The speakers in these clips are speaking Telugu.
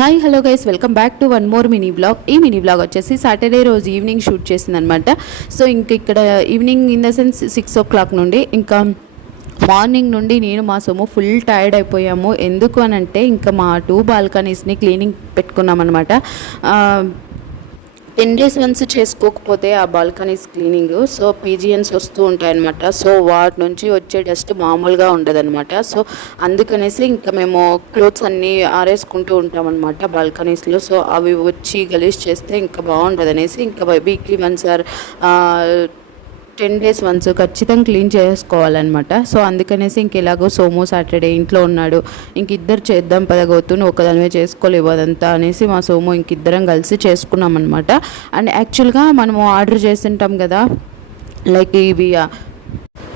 Hi hello guys, welcome back to one more mini blog. ఈ మినీ బ్లాగ్ వచ్చేసి సాటర్డే రోజు ఈవినింగ్ షూట్ చేసిందనమాట. సో ఇంక ఇక్కడ evening in the sense 6 o'clock నుండి ఇంకా మార్నింగ్ నుండి నేను మా సొమ్ము ఫుల్ టైర్డ్ అయిపోయాము. ఎందుకు అని అంటే ఇంకా మా 2 బాల్కనీస్ని క్లీనింగ్ పెట్టుకున్నామన్నమాట. 10 days వన్స్ చేసుకోకపోతే ఆ బాల్కనీస్ క్లీనింగ్, సో పీజియన్స్ వస్తూ ఉంటాయన్నమాట. సో వాటి నుంచి వచ్చే డస్ట్ మామూలుగా ఉండదన్నమాట. సో అందుకనేసి ఇంకా మేము క్లోత్స్ అన్నీ ఆరేసుకుంటూ ఉంటామన్నమాట బాల్కనీస్లో. సో అవి వచ్చి గలీజ్ చేస్తే ఇంకా బాగుంటుంది అనేసి ఇంకా వీక్లీ వన్స్ 10 days వన్స్ ఖచ్చితంగా క్లీన్ చేసుకోవాలన్నమాట. సో అందుకనేసి ఇంక ఎలాగో సోము సాటర్డే ఇంట్లో ఉన్నాడు, ఇంక ఇద్దరు చేద్దాం పదగవుతూ ఒకదానివే చేసుకోలేవు అదంతా అనేసి మా సోము ఇంకిద్దరం కలిసి చేసుకున్నాం అనమాట. అండ్ యాక్చువల్గా మనము ఆర్డర్ చేస్తుంటాం కదా, లైక్ ఇవి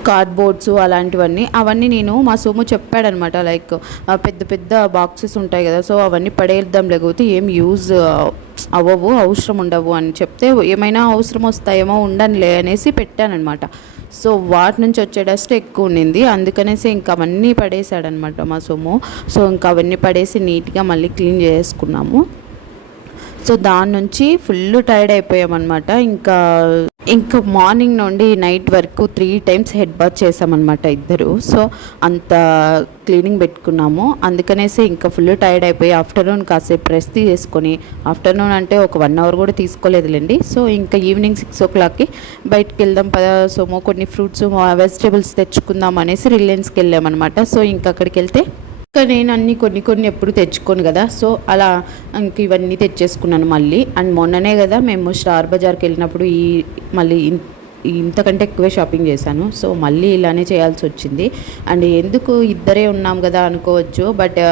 కార్డ్బోర్డ్స్ అలాంటివన్నీ, అవన్నీ నేను మా సోము చెప్పాడనమాట. లైక్ పెద్ద పెద్ద బాక్సెస్ ఉంటాయి కదా, సో అవన్నీ పడేద్దాం, లేకపోతే ఏం యూజ్ అవ్వవు, అవసరం ఉండవు అని చెప్తే ఏమైనా అవసరం వస్తాయేమో ఉండనులే అనేసి పెట్టానమాట. సో వాటి నుంచి వచ్చే డస్ట్ ఎక్కువ ఉండింది, అందుకనేసి ఇంకా అవన్నీ పడేసాడనమాట మా సోము. సో ఇంకా అవన్నీ పడేసి నీట్గా మళ్ళీ క్లీన్ చేసుకున్నాము. సో దాని నుంచి ఫుల్ టైర్డ్ అయిపోయామన్నమాట. ఇంకా మార్నింగ్ నుండి నైట్ వరకు 3 times హెడ్ బాత్ చేసామన్నమాట ఇద్దరు. సో అంత క్లీనింగ్ పెట్టుకున్నాము, అందుకనేసి ఇంకా ఫుల్ టైర్డ్ అయిపోయి ఆఫ్టర్నూన్ కాసేపు రెస్ట్ తీసుకొని, ఆఫ్టర్నూన్ అంటే ఒక 1 hour కూడా తీసుకోలేదులేండి. సో ఇంకా ఈవినింగ్ 6 o'clockకి బయటకు వెళ్దాం పదా సోమో, కొన్ని ఫ్రూట్స్ వెజిటేబుల్స్ తెచ్చుకుందాం అనేసి రిలయన్స్కి వెళ్ళామన్నమాట. సో ఇంకా అక్కడికి వెళ్తే ఇంకా నేను అన్నీ కొన్ని ఎప్పుడు తెచ్చుకోను కదా, సో అలా ఇంక ఇవన్నీ తెచ్చేసుకున్నాను మళ్ళీ. అండ్ మొన్ననే కదా మేము స్టార్ బజార్కి వెళ్ళినప్పుడు మళ్ళీ ఇంతకంటే ఎక్కువే షాపింగ్ చేశాను. సో మళ్ళీ ఇలానే చేయాల్సి వచ్చింది. అండ్ ఎందుకు ఇద్దరే ఉన్నాం కదా అనుకోవచ్చు, బట్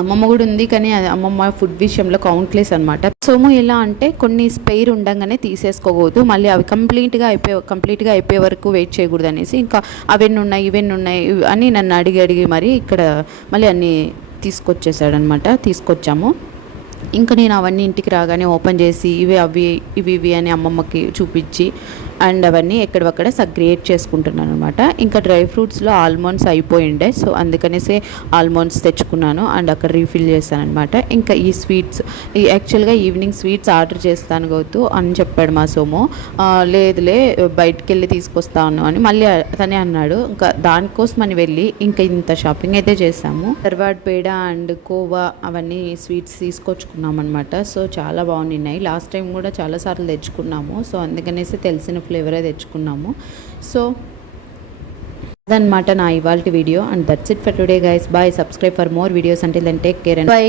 అమ్మమ్మ కూడా ఉంది, కానీ అమ్మమ్మ ఫుడ్ విషయంలో కౌంట్లెస్ అనమాట. సోము ఎలా అంటే కొన్ని స్పెయిర్ ఉండగానే తీసేసుకోకూడదు, మళ్ళీ అవి కంప్లీట్గా అయిపోయే వరకు వెయిట్ చేయకూడదు అనేసి ఇంకా అవన్నీ ఉన్నాయి అని నన్ను అడిగి మరి ఇక్కడ మళ్ళీ అన్నీ తీసుకొచ్చాము. ఇంకా నేను అవన్నీ ఇంటికి రాగానే ఓపెన్ చేసి ఇవి అని అమ్మమ్మకి చూపించి అండ్ అవన్నీ ఎక్కడక్కడ సగ్రియేట్ చేసుకుంటున్నాను అనమాట. ఇంకా డ్రై ఫ్రూట్స్లో ఆల్మండ్స్ అయిపోయిండే, సో అందుకనేసి ఆల్మండ్స్ తెచ్చుకున్నాను అండ్ అక్కడ రీఫిల్ చేశాను అనమాట. ఇంకా ఈ స్వీట్స్ యాక్చువల్గా ఈవినింగ్ స్వీట్స్ ఆర్డర్ చేస్తాను గౌతు అని చెప్పాడు మా సోము. లేదులే బయటికి వెళ్ళి తీసుకొస్తాను అని మళ్ళీ అతనే అన్నాడు. ఇంకా దానికోసం అని వెళ్ళి ఇంకా ఇంత షాపింగ్ అయితే చేసాము. తర్వాడ్ పేడ అండ్ కోవా అవన్నీ స్వీట్స్ తీసుకొచ్చుకున్నాం అనమాట. సో చాలా బాగున్నాయి, లాస్ట్ టైం కూడా చాలాసార్లు తెచ్చుకున్నాము. సో అందుకనేసి తెలిసిన ఫ్లేవరే తెచ్చుకున్నాము. సో అదనమాట నా ఇవాల్టి video. And that's it for today guys. Bye. Subscribe for more videos. Until then take care and by.